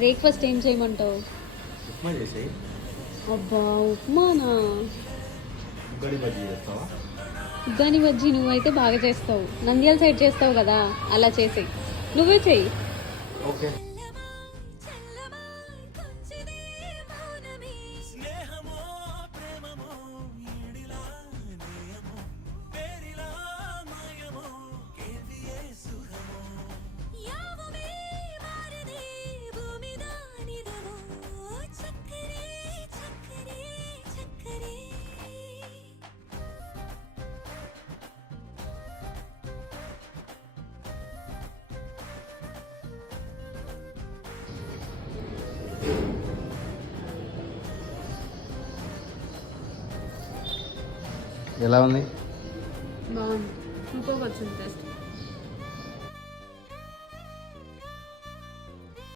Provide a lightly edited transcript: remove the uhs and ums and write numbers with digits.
Breakfast ఏం చేయమంటావు? ఉప్మా చేసేయి. అబ్బా ఉప్మానా? ఉగ్గడి బజ్జీ చేస్తావా? ఉగ్గాని బజ్జీ నువ్వైతే బాగా చేస్తావు, నంద్యాల సైడ్ చేస్తావు కదా, అలా చేసేయి. నువ్వే చెయ్యి. ఓకే. ఎలా ఉంది? బాగుంది, సూపర్ వచ్చింది టేస్ట్.